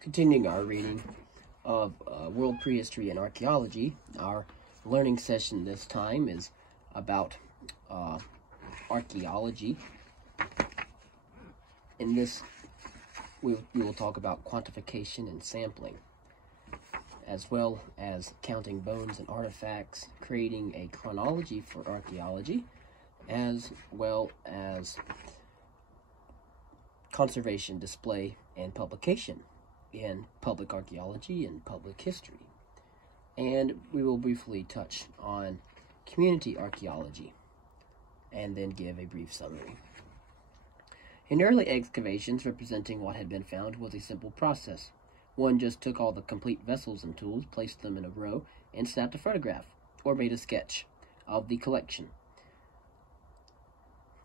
Continuing our reading of World Prehistory and Archaeology, our learning session this time is about archaeology. In this, we will talk about quantification and sampling, as well as counting bones and artifacts, creating a chronology for archaeology, as well as conservation, display, and publication in public archaeology and public history. And we will briefly touch on community archaeology and then give a brief summary. In early excavations, representing what had been found was a simple process. One just took all the complete vessels and tools, placed them in a row, and snapped a photograph, or made a sketch of the collection.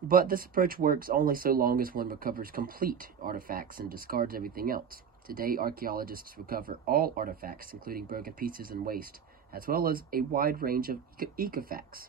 But this approach works only so long as one recovers complete artifacts and discards everything else. Today, archaeologists recover all artifacts, including broken pieces and waste, as well as a wide range of ecofacts.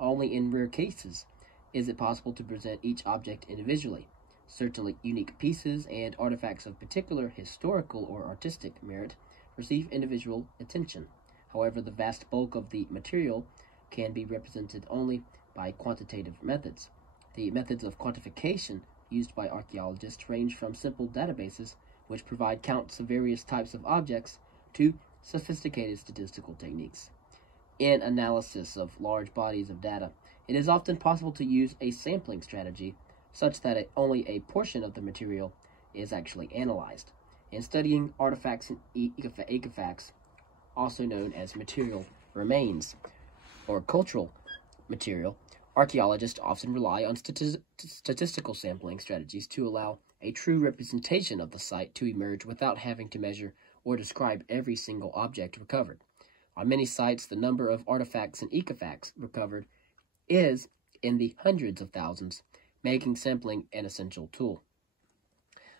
Only in rare cases is it possible to present each object individually. Certainly, unique pieces and artifacts of particular historical or artistic merit receive individual attention. However, the vast bulk of the material can be represented only by quantitative methods. The methods of quantification used by archaeologists range from simple databases, which provide counts of various types of objects, to sophisticated statistical techniques. In analysis of large bodies of data, it is often possible to use a sampling strategy such that only a portion of the material is actually analyzed. In studying artifacts and ecofacts, also known as material remains or cultural material, archaeologists often rely on statistical sampling strategies to allow a true representation of the site to emerge without having to measure or describe every single object recovered. On many sites, the number of artifacts and ecofacts recovered is in the hundreds of thousands, making sampling an essential tool.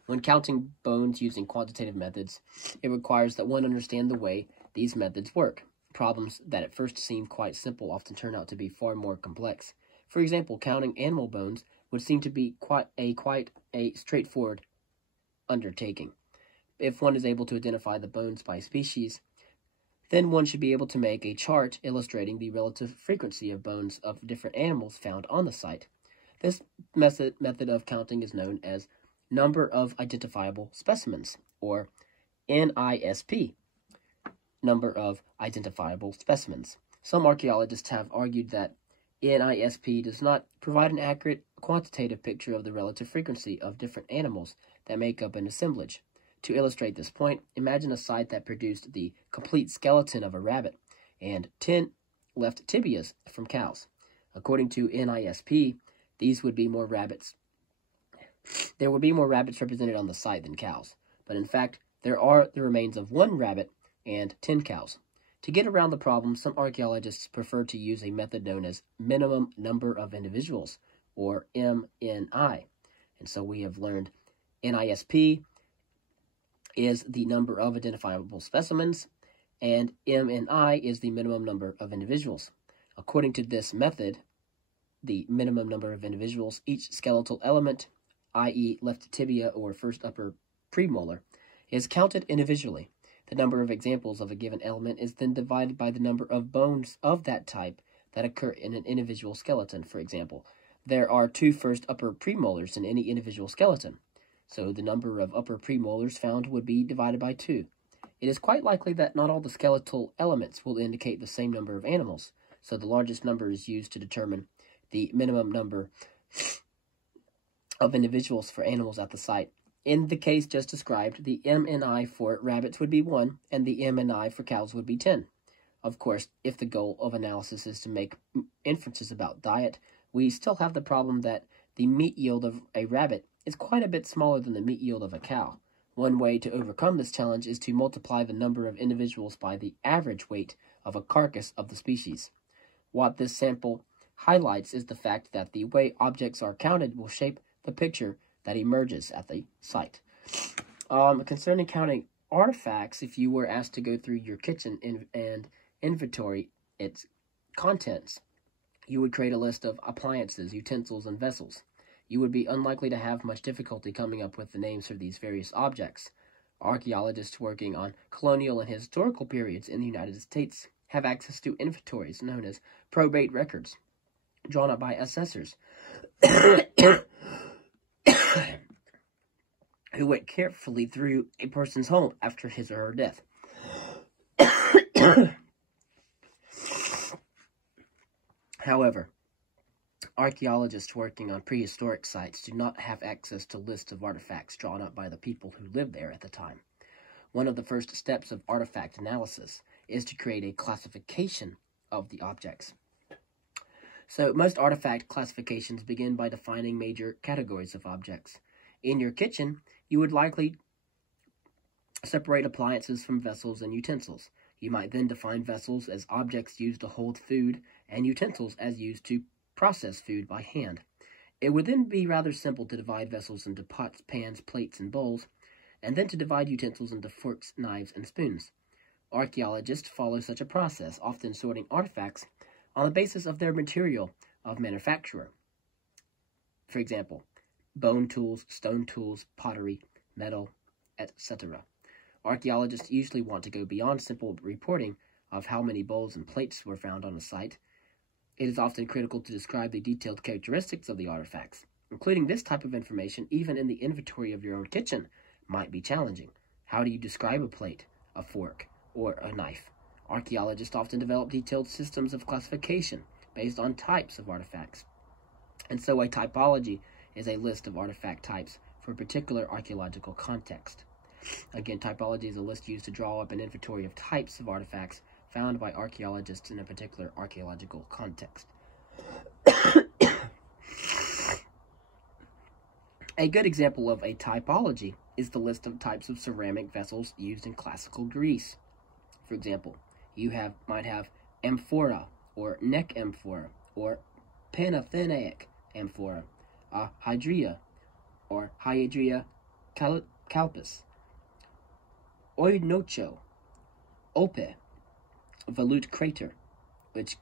When counting bones using quantitative methods, it requires that one understand the way these methods work. Problems that at first seem quite simple often turn out to be far more complex. For example, counting animal bones would seem to be quite a straightforward undertaking. If one is able to identify the bones by species, then one should be able to make a chart illustrating the relative frequency of bones of different animals found on the site. This method of counting is known as number of identifiable specimens, or NISP, number of identifiable specimens. Some archaeologists have argued that NISP does not provide an accurate quantitative picture of the relative frequency of different animals that make up an assemblage. To illustrate this point, imagine a site that produced the complete skeleton of a rabbit and 10 left tibias from cows. According to NISP, there would be more rabbits represented on the site than cows, but in fact, there are the remains of 1 rabbit and 10 cows. To get around the problem, some archaeologists prefer to use a method known as minimum number of individuals, or MNI. And so we have learned NISP is the number of identifiable specimens, and MNI is the minimum number of individuals. According to this method, the minimum number of individuals, each skeletal element, i.e. left tibia or first upper premolar, is counted individually. The number of examples of a given element is then divided by the number of bones of that type that occur in an individual skeleton. For example, there are 2 first upper premolars in any individual skeleton, so the number of upper premolars found would be divided by 2. It is quite likely that not all the skeletal elements will indicate the same number of animals, so the largest number is used to determine the minimum number of individuals for animals at the site. In the case just described, the MNI for rabbits would be 1, and the MNI for cows would be 10. Of course, if the goal of analysis is to make inferences about diet, we still have the problem that the meat yield of a rabbit is quite a bit smaller than the meat yield of a cow. One way to overcome this challenge is to multiply the number of individuals by the average weight of a carcass of the species. What this sample highlights is the fact that the way objects are counted will shape the picture that emerges at the site. Concerning counting artifacts, if you were asked to go through your kitchen and inventory its contents, you would create a list of appliances, utensils, and vessels. You would be unlikely to have much difficulty coming up with the names for these various objects. Archaeologists working on colonial and historical periods in the United States have access to inventories known as probate records, drawn up by assessors who went carefully through a person's home after his or her death. However, archaeologists working on prehistoric sites do not have access to lists of artifacts drawn up by the people who lived there at the time. One of the first steps of artifact analysis is to create a classification of the objects. So most artifact classifications begin by defining major categories of objects. In your kitchen, you would likely separate appliances from vessels and utensils. You might then define vessels as objects used to hold food and utensils as used to process food by hand. It would then be rather simple to divide vessels into pots, pans, plates, and bowls, and then to divide utensils into forks, knives, and spoons. Archaeologists follow such a process, often sorting artifacts on the basis of their material of manufacturer. For example, bone tools, stone tools, pottery, metal, etc. Archaeologists usually want to go beyond simple reporting of how many bowls and plates were found on a site. It is often critical to describe the detailed characteristics of the artifacts. Including this type of information, even in the inventory of your own kitchen, might be challenging. How do you describe a plate, a fork, or a knife? Archaeologists often develop detailed systems of classification based on types of artifacts. And so a typology is a list of artifact types for a particular archaeological context. Again, typology is a list used to draw up an inventory of types of artifacts found by archaeologists in a particular archaeological context. A good example of a typology is the list of types of ceramic vessels used in classical Greece. For example, you might have amphora, or neck amphora, or panathenaic amphora, hydria, or hyadria calpis, oinocho, ope, volute crater, which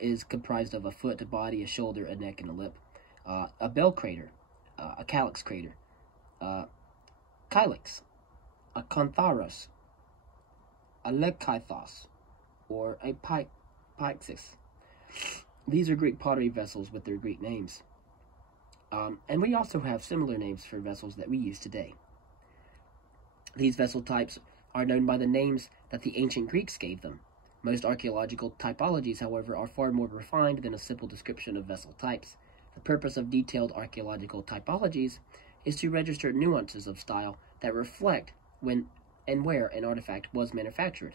is comprised of a foot, a body, a shoulder, a neck, and a lip, a bell crater, a calyx crater, kylix, a cantharos, a lekythos, or a pyxis. These are Greek pottery vessels with their Greek names. And we also have similar names for vessels that we use today. These vessel types are known by the names that the ancient Greeks gave them. Most archaeological typologies, however, are far more refined than a simple description of vessel types. The purpose of detailed archaeological typologies is to register nuances of style that reflect when and where an artifact was manufactured.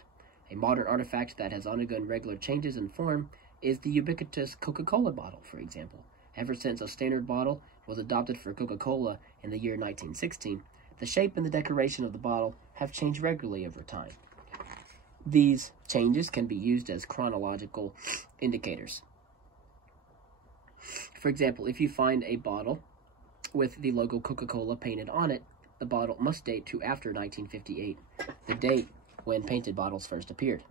A modern artifact that has undergone regular changes in form is the ubiquitous Coca-Cola bottle, for example. Ever since a standard bottle was adopted for Coca-Cola in the year 1916, the shape and the decoration of the bottle have changed regularly over time. These changes can be used as chronological indicators. For example, if you find a bottle with the logo Coca-Cola painted on it, the bottle must date to after 1958, the date when painted bottles first appeared.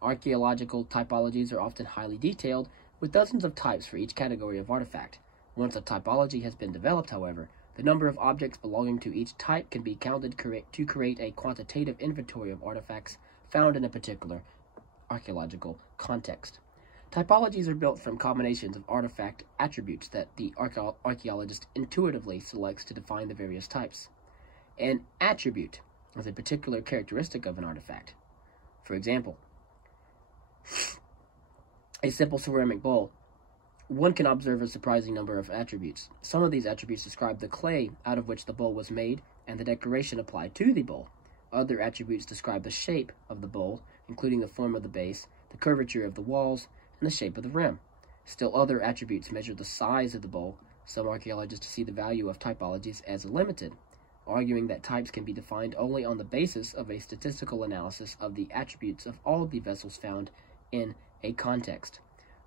Archaeological typologies are often highly detailed, with dozens of types for each category of artifact. Once a typology has been developed, however, the number of objects belonging to each type can be counted to create a quantitative inventory of artifacts found in a particular archaeological context. Typologies are built from combinations of artifact attributes that the archaeologist intuitively selects to define the various types. An attribute is a particular characteristic of an artifact. For example, a simple ceramic bowl. One can observe a surprising number of attributes. Some of these attributes describe the clay out of which the bowl was made and the decoration applied to the bowl. Other attributes describe the shape of the bowl, including the form of the base, the curvature of the walls, and the shape of the rim. Still other attributes measure the size of the bowl. Some archaeologists see the value of typologies as limited, arguing that types can be defined only on the basis of a statistical analysis of the attributes of all the vessels found in a context.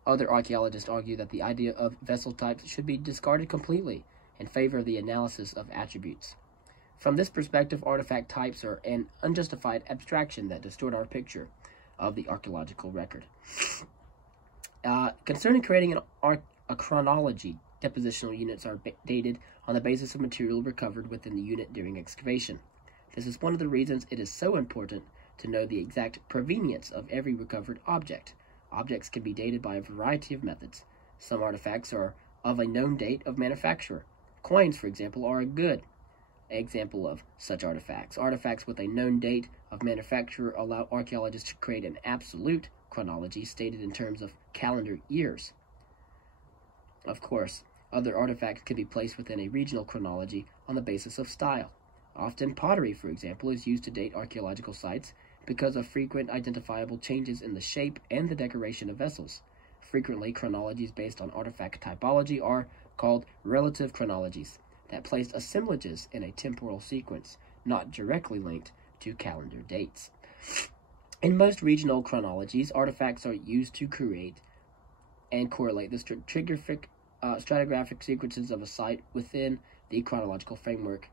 Other archaeologists argue that the idea of vessel types should be discarded completely in favor of the analysis of attributes. From this perspective, artifact types are an unjustified abstraction that distort our picture of the archaeological record. Concerning creating a chronology, depositional units are dated on the basis of material recovered within the unit during excavation. This is one of the reasons it is so important to know the exact provenience of every recovered object. Objects can be dated by a variety of methods. Some artifacts are of a known date of manufacture. Coins, for example, are a good example of such artifacts. Artifacts with a known date of manufacture allow archaeologists to create an absolute chronology stated in terms of calendar years. Of course, other artifacts can be placed within a regional chronology on the basis of style. Often pottery, for example, is used to date archaeological sites because of frequent identifiable changes in the shape and the decoration of vessels. Frequently, chronologies based on artifact typology are called relative chronologies that place assemblages in a temporal sequence, not directly linked to calendar dates. In most regional chronologies, artifacts are used to create and correlate the stratigraphic sequences of a site within the chronological framework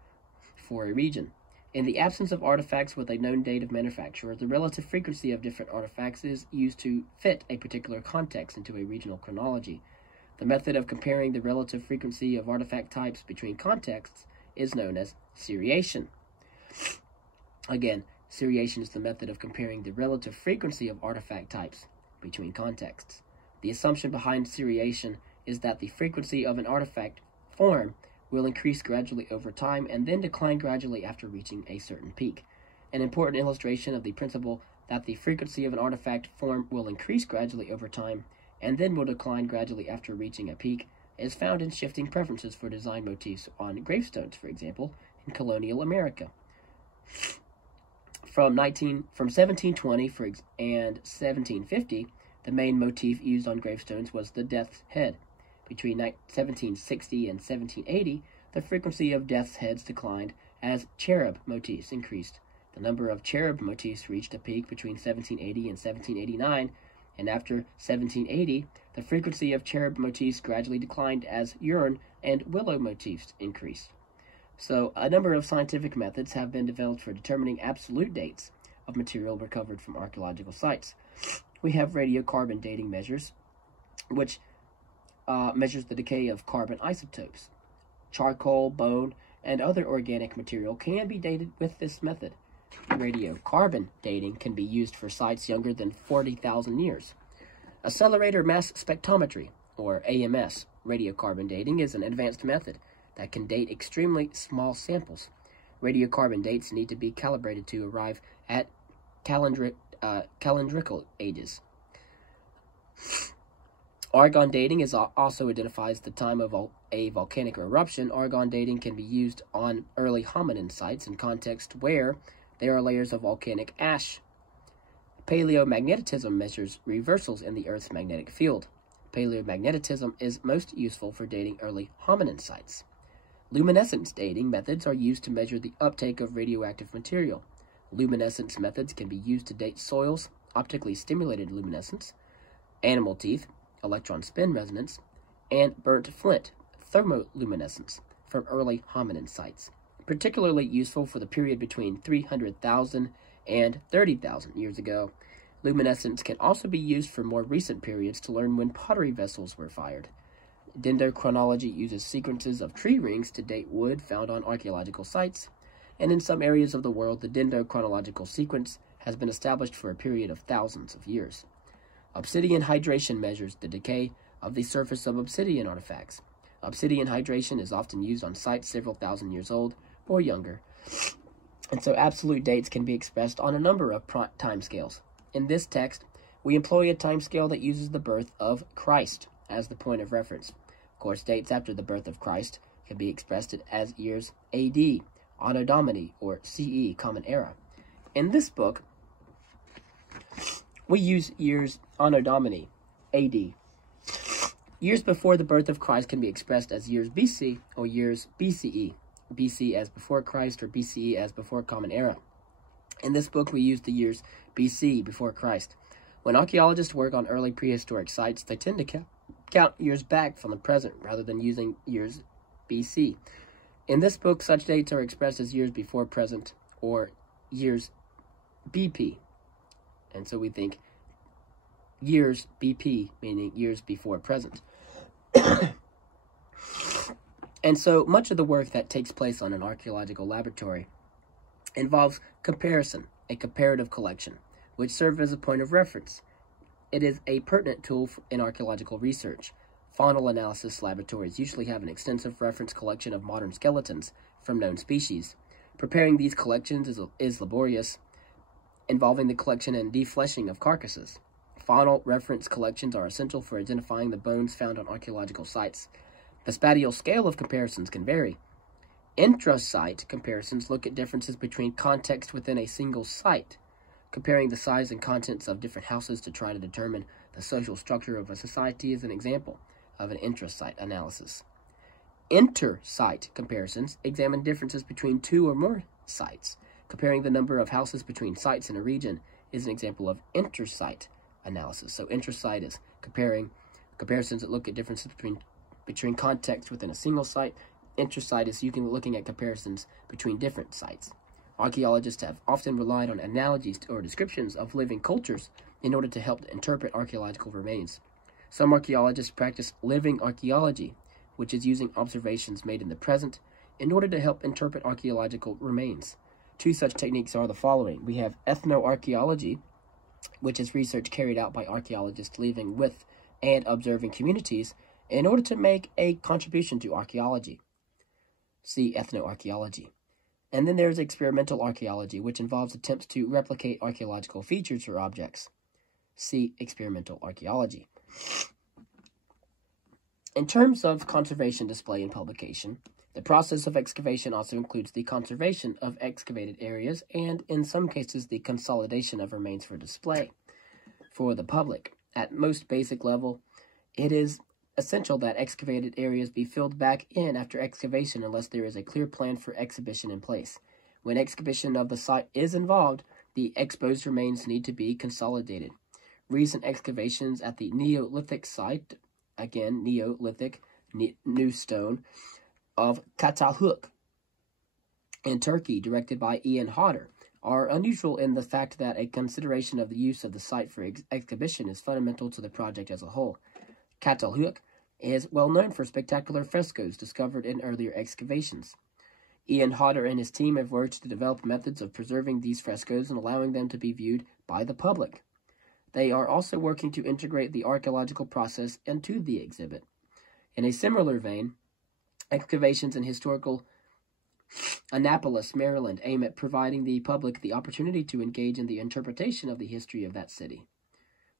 for a region. In the absence of artifacts with a known date of manufacture, the relative frequency of different artifacts is used to fit a particular context into a regional chronology. The method of comparing the relative frequency of artifact types between contexts is known as seriation. Again, seriation is the method of comparing the relative frequency of artifact types between contexts. The assumption behind seriation is that the frequency of an artifact form will increase gradually over time and then decline gradually after reaching a certain peak. An important illustration of the principle that the frequency of an artifact form will increase gradually over time and then will decline gradually after reaching a peak is found in shifting preferences for design motifs on gravestones, for example, in colonial America. From 1720 and 1750, the main motif used on gravestones was the death's head. Between 1760 and 1780, the frequency of death's heads declined as cherub motifs increased. The number of cherub motifs reached a peak between 1780 and 1789, and after 1780, the frequency of cherub motifs gradually declined as urn and willow motifs increased. So, a number of scientific methods have been developed for determining absolute dates of material recovered from archaeological sites. We have radiocarbon dating measures, which measures the decay of carbon isotopes. Charcoal, bone, and other organic material can be dated with this method. Radiocarbon dating can be used for sites younger than 40,000 years. Accelerator mass spectrometry, or AMS, radiocarbon dating is an advanced method that can date extremely small samples. Radiocarbon dates need to be calibrated to arrive at calendrical ages. Argon dating also identifies the time of a volcanic eruption. Argon dating can be used on early hominin sites in contexts where there are layers of volcanic ash. Paleomagnetism measures reversals in the Earth's magnetic field. Paleomagnetism is most useful for dating early hominin sites. Luminescence dating methods are used to measure the uptake of radioactive material. Luminescence methods can be used to date soils, optically stimulated luminescence, animal teeth, electron spin resonance, and burnt flint, thermoluminescence, from early hominin sites. Particularly useful for the period between 300,000 and 30,000 years ago, luminescence can also be used for more recent periods to learn when pottery vessels were fired. Dendrochronology uses sequences of tree rings to date wood found on archaeological sites, and in some areas of the world, the dendrochronological sequence has been established for a period of thousands of years. Obsidian hydration measures the decay of the surface of obsidian artifacts. Obsidian hydration is often used on sites several thousand years old or younger, and so absolute dates can be expressed on a number of timescales. In this text, we employ a timescale that uses the birth of Christ as the point of reference. Of course, dates after the birth of Christ can be expressed as years AD, Anno Domini, or CE, Common Era. In this book, we use years Anno Domini, AD. Years before the birth of Christ can be expressed as years BC or years BCE. BC as before Christ or BCE as before Common Era. In this book, we use the years BC, before Christ. When archaeologists work on early prehistoric sites, they tend to count years back from the present rather than using years BC. In this book, such dates are expressed as years before present or years BP. And so we think years BP, meaning years before present. And so much of the work that takes place on an archaeological laboratory involves comparison, a comparative collection, which serves as a point of reference. It is a pertinent tool in archaeological research. Faunal analysis laboratories usually have an extensive reference collection of modern skeletons from known species. Preparing these collections is laborious, involving the collection and defleshing of carcasses. Faunal reference collections are essential for identifying the bones found on archaeological sites. The spatial scale of comparisons can vary. Intra-site comparisons look at differences between context within a single site, comparing the size and contents of different houses to try to determine the social structure of a society is an example of an intra-site analysis. Inter-site comparisons examine differences between two or more sites. Comparing the number of houses between sites in a region is an example of inter-site analysis. So intra-site is comparisons that look at differences between context within a single site. Intra-site is looking at comparisons between different sites. Archaeologists have often relied on analogies or descriptions of living cultures in order to help interpret archaeological remains. Some archaeologists practice living archaeology, which is using observations made in the present in order to help interpret archaeological remains. Two such techniques are the following. We have ethnoarchaeology, which is research carried out by archaeologists living with and observing communities in order to make a contribution to archaeology. See ethnoarchaeology. And then there's experimental archaeology, which involves attempts to replicate archaeological features or objects. See experimental archaeology. In terms of conservation, display, and publication, the process of excavation also includes the conservation of excavated areas and, in some cases, the consolidation of remains for display for the public. At most basic level, it is essential that excavated areas be filled back in after excavation unless there is a clear plan for exhibition in place. When excavation of the site is involved, the exposed remains need to be consolidated. Recent excavations at the Neolithic site, again, Neolithic, new stone, of Catalhuyuk in Turkey, directed by Ian Hodder, are unusual in the fact that a consideration of the use of the site for exhibition is fundamental to the project as a whole. Catalhuyuk is well known for spectacular frescoes discovered in earlier excavations. Ian Hodder and his team have worked to develop methods of preserving these frescoes and allowing them to be viewed by the public. They are also working to integrate the archaeological process into the exhibit. In a similar vein, excavations in historical Annapolis, Maryland, aim at providing the public the opportunity to engage in the interpretation of the history of that city.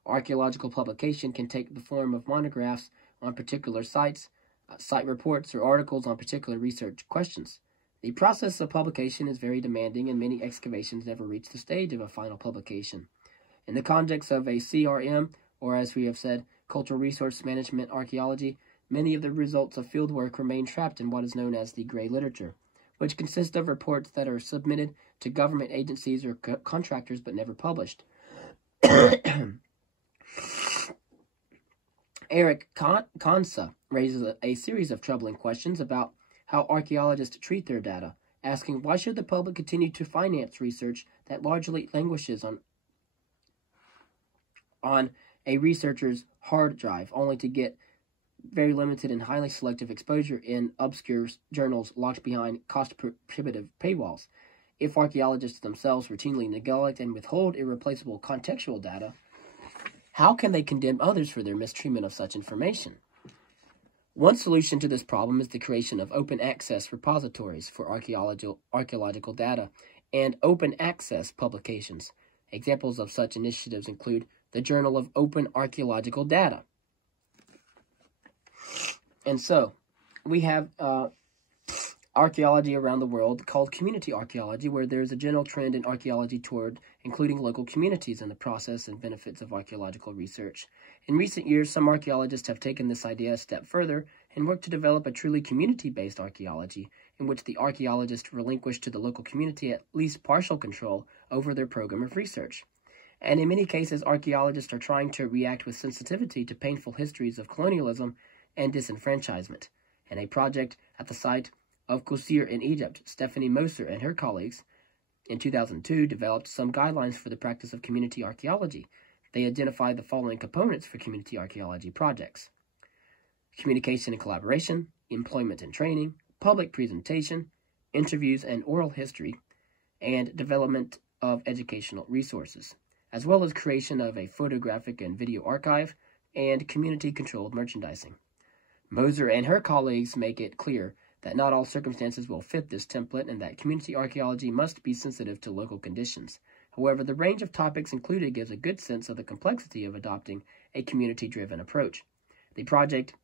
Archaeological publication can take the form of monographs on particular sites, site reports, or articles on particular research questions. The process of publication is very demanding, and many excavations never reach the stage of a final publication. In the context of a CRM, or as we have said, Cultural Resource Management Archaeology, many of the results of fieldwork remain trapped in what is known as the gray literature, which consists of reports that are submitted to government agencies or contractors but never published. Eric Kansa raises a series of troubling questions about how archaeologists treat their data, asking why should the public continue to finance research that largely languishes on a researcher's hard drive, only to get very limited and highly selective exposure in obscure journals locked behind cost-prohibitive paywalls. If archaeologists themselves routinely neglect and withhold irreplaceable contextual data, how can they condemn others for their mistreatment of such information? One solution to this problem is the creation of open access repositories for archaeological data and open access publications. Examples of such initiatives include the Journal of Open Archaeological Data. And so, we have archaeology around the world called community archaeology, where there's a general trend in archaeology toward including local communities in the process and benefits of archaeological research. In recent years, some archaeologists have taken this idea a step further and worked to develop a truly community-based archaeology, in which the archaeologist relinquished to the local community at least partial control over their program of research. And in many cases, archaeologists are trying to react with sensitivity to painful histories of colonialism and disenfranchisement. In a project at the site of Qusir in Egypt, Stephanie Moser and her colleagues in 2002 developed some guidelines for the practice of community archaeology. They identified the following components for community archaeology projects: communication and collaboration, employment and training, public presentation, interviews and oral history, and development of educational resources, as well as creation of a photographic and video archive and community-controlled merchandising. Moser and her colleagues make it clear that not all circumstances will fit this template and that community archaeology must be sensitive to local conditions. However, the range of topics included gives a good sense of the complexity of adopting a community-driven approach. The project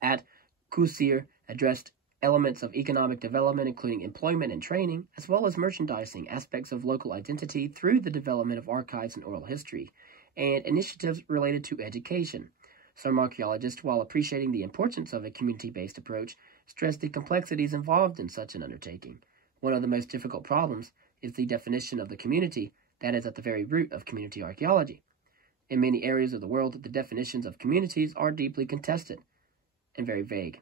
at Kusir addressed elements of economic development, including employment and training, as well as merchandising, aspects of local identity through the development of archives and oral history, and initiatives related to education. Some archaeologists, while appreciating the importance of a community-based approach, stress the complexities involved in such an undertaking. One of the most difficult problems is the definition of the community that is at the very root of community archaeology. In many areas of the world, the definitions of communities are deeply contested and very vague.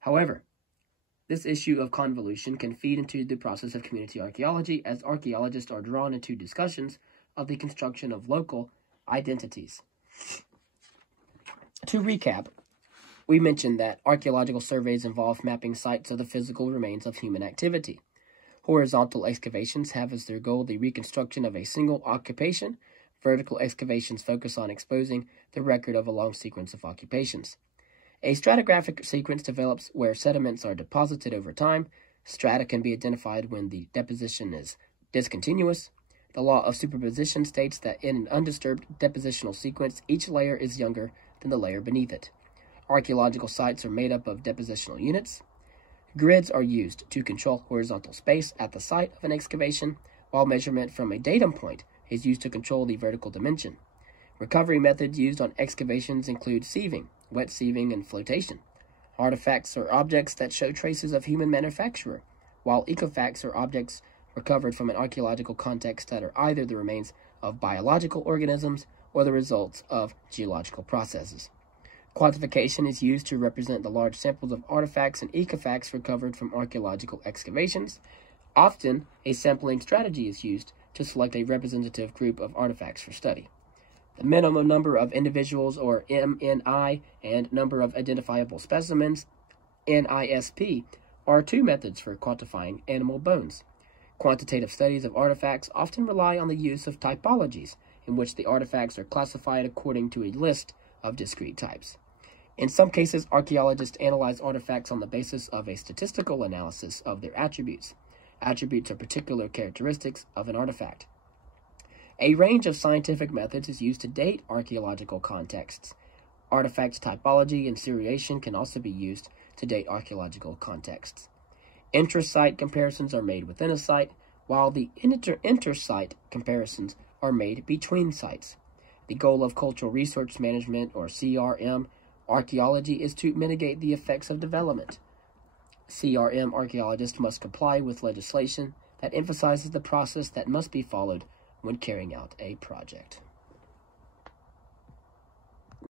However, this issue of convolution can feed into the process of community archaeology as archaeologists are drawn into discussions of the construction of local identities. To recap, we mentioned that archaeological surveys involve mapping sites of the physical remains of human activity. Horizontal excavations have as their goal the reconstruction of a single occupation. Vertical excavations focus on exposing the record of a long sequence of occupations. A stratigraphic sequence develops where sediments are deposited over time. Strata can be identified when the deposition is discontinuous. The law of superposition states that in an undisturbed depositional sequence, each layer is younger than the layer beneath it. Archaeological sites are made up of depositional units. Grids are used to control horizontal space at the site of an excavation, while measurement from a datum point is used to control the vertical dimension. Recovery methods used on excavations include sieving, wet sieving, and flotation. Artifacts are objects that show traces of human manufacture, while ecofacts are objects recovered from an archaeological context that are either the remains of biological organisms or the results of geological processes. Quantification is used to represent the large samples of artifacts and ecofacts recovered from archaeological excavations. Often, a sampling strategy is used to select a representative group of artifacts for study. The minimum number of individuals, or MNI, and number of identifiable specimens, NISP, are two methods for quantifying animal bones. Quantitative studies of artifacts often rely on the use of typologies, in which the artifacts are classified according to a list of discrete types. In some cases, archaeologists analyze artifacts on the basis of a statistical analysis of their attributes. Attributes are particular characteristics of an artifact. A range of scientific methods is used to date archaeological contexts. Artifact typology and seriation can also be used to date archaeological contexts. Intra-site comparisons are made within a site, while the inter-site comparisons are made between sites. The goal of cultural resource management, or CRM, archaeology is to mitigate the effects of development. CRM archaeologists must comply with legislation that emphasizes the process that must be followed when carrying out a project.